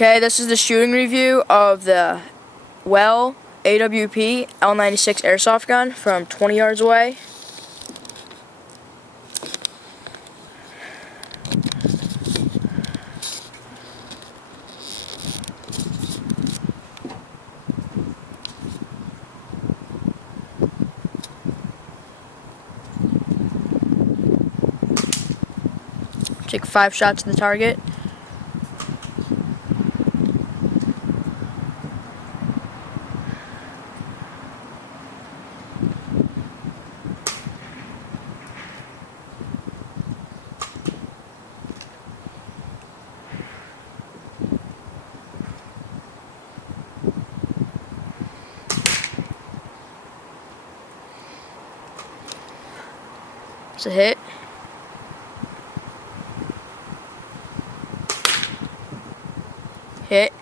Okay, this is the shooting review of the Well AWP L96 airsoft gun from 20 yards away. Take 5 shots at the target. It's a hit. Hit.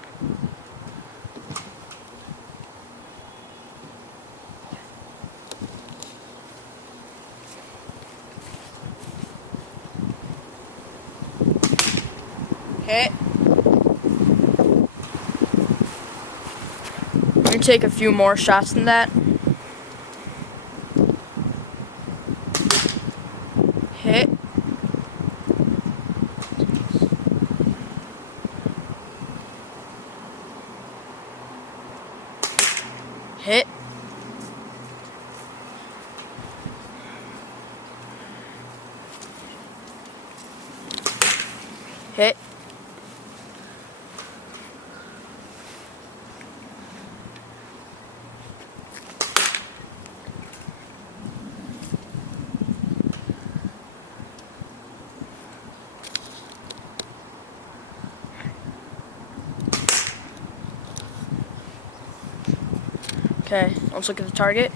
Hit. I'm going to take a few more shots than that. Hit. Hit. Hit. Okay, let's look at the target.